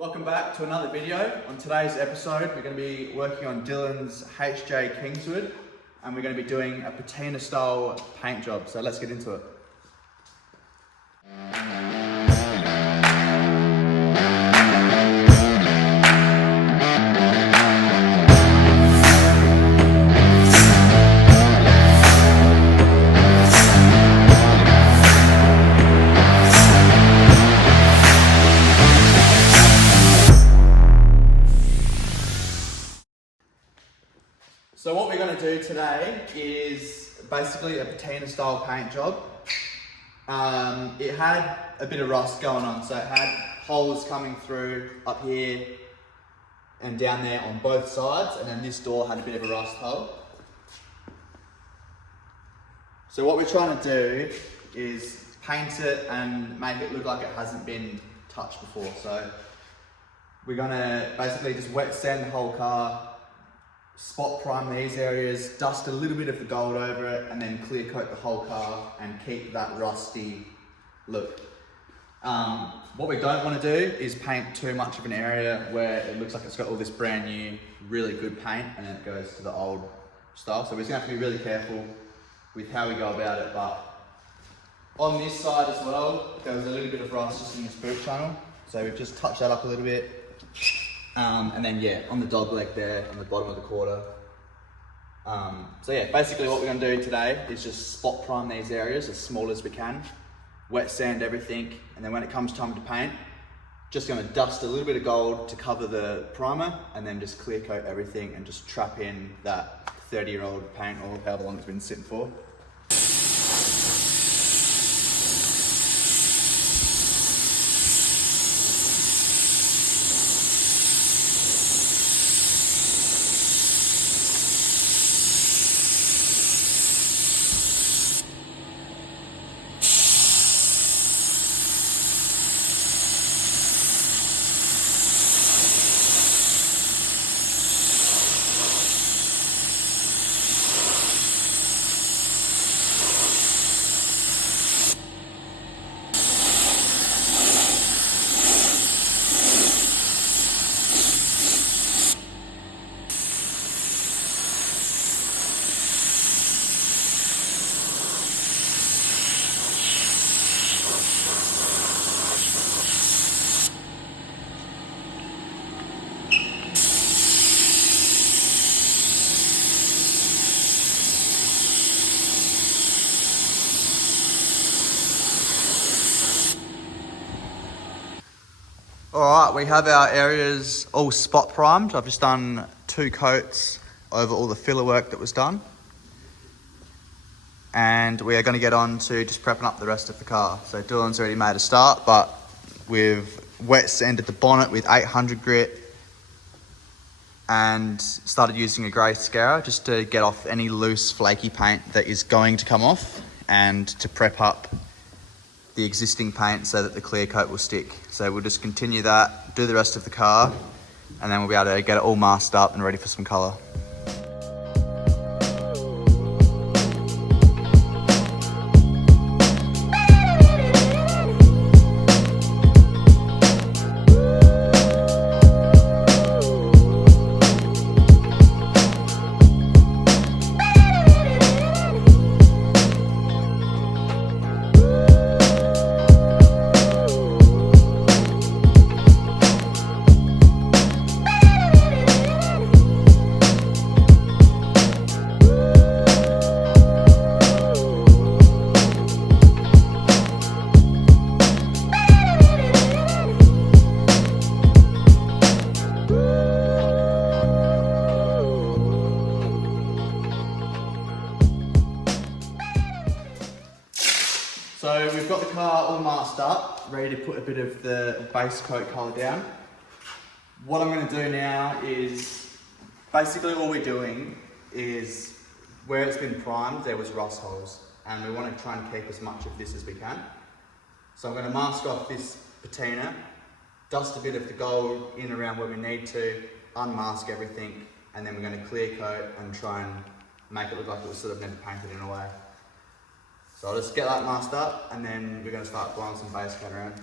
Welcome back to another video. On today's episode, we're going to be working on Dylan's HJ Kingswood, and we're going to be doing a patina style paint job. So let's get into it. So what we're going to do today is basically a patina style paint job. It had a bit of rust going on, so it had holes coming through up here and down there on both sides, and then this door had a bit of a rust hole. So what we're trying to do is paint it and make it look like it hasn't been touched before. So we're going to basically just wet sand the whole car, spot prime these areas, dust a little bit of the gold over it, and then clear coat the whole car and keep that rusty look. What we don't want to do is paint too much of an area where it looks like it's got all this brand new, really good paint, and then it goes to the old style. So we're just going to have to be really careful with how we go about it. But on this side as well, there was a little bit of rust just in this boot channel. So we've just touched that up a little bit. And then yeah, on the dog leg there, on the bottom of the quarter. So yeah, basically what we're going to do today is just spot prime these areas as small as we can, wet sand everything, and then when it comes time to paint, just going to dust a little bit of gold to cover the primer, and then just clear coat everything and just trap in that 30-year-old paint or however long it's been sitting for. Alright, we have our areas all spot primed. I've just done 2 coats over all the filler work that was done. And we are going to get on to just prepping up the rest of the car. So Dylan's already made a start, but we've wet sanded the bonnet with 800 grit and started using a grey scourer just to get off any loose flaky paint that is going to come off and to prep up the existing paint so that the clear coat will stick. So we'll just continue that, do the rest of the car, and then we'll be able to get it all masked up and ready for some colour. So we've got the car all masked up, ready to put a bit of the base coat colour down. What I'm going to do now is, basically all we're doing is, where it's been primed there was rust holes, and we want to try and keep as much of this as we can. So I'm going to mask off this patina, dust a bit of the gold in around where we need to, unmask everything, and then we're going to clear coat and try and make it look like it was sort of never painted in a way. So I'll just get that masked up, and then we're going to start blowing some base coat around.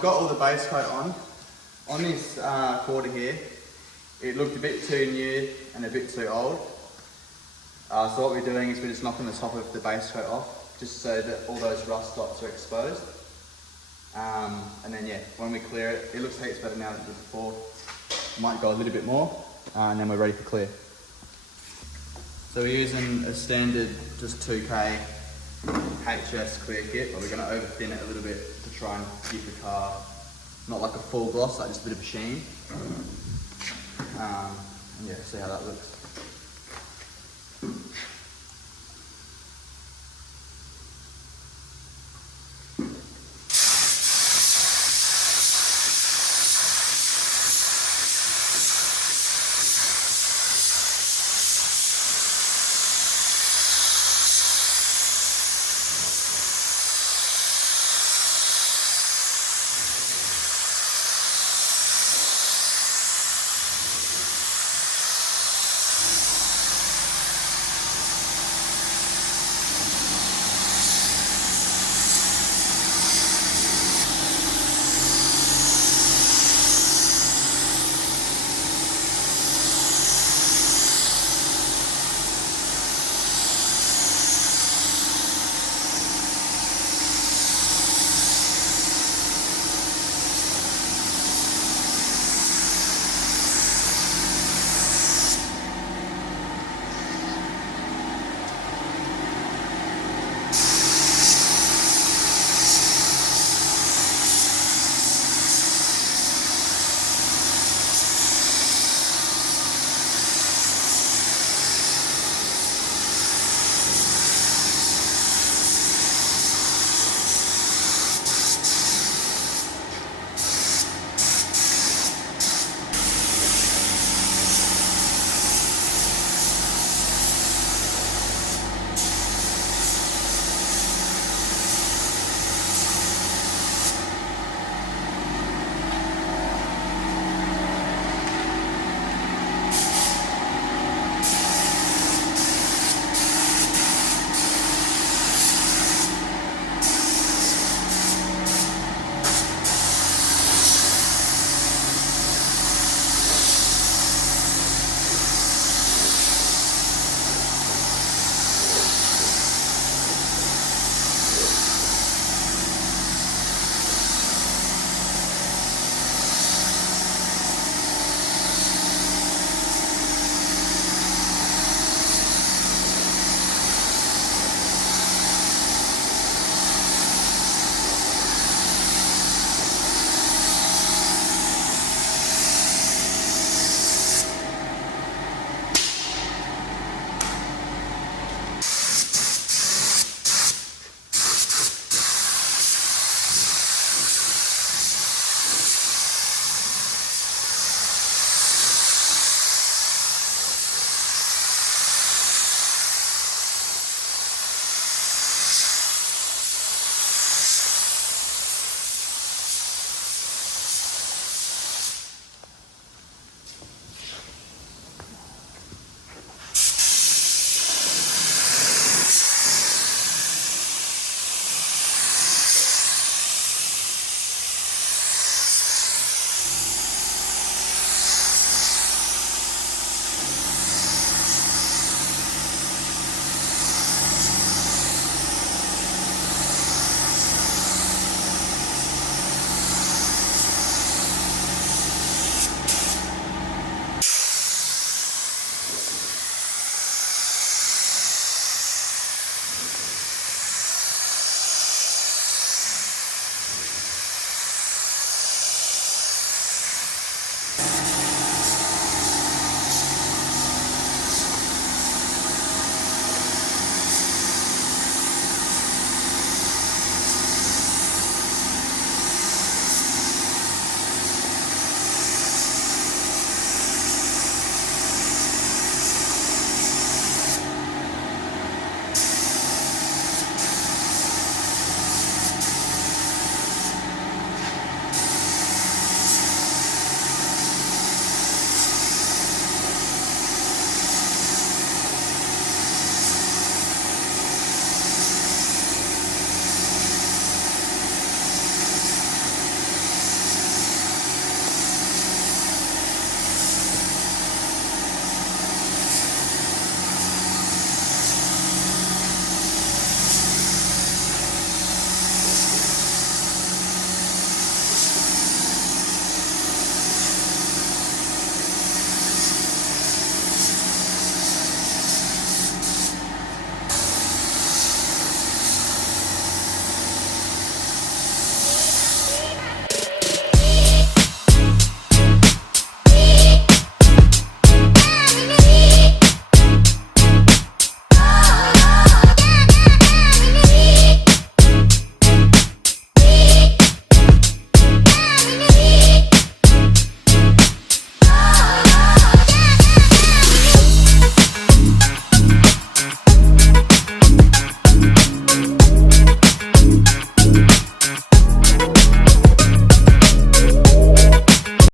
I've got all the base coat on. On this quarter here, it looked a bit too new and a bit too old. So what we're doing is we're just knocking the top of the base coat off, just so that all those rust dots are exposed. And then yeah, when we clear it, it looks heaps better now than it did before. Might go a little bit more, and then we're ready for clear. So we're using a standard just 2K HS clear kit, but we're going to over thin it a little bit to try and give the car not like a full gloss, like just a bit of a sheen. And yeah, see how that looks.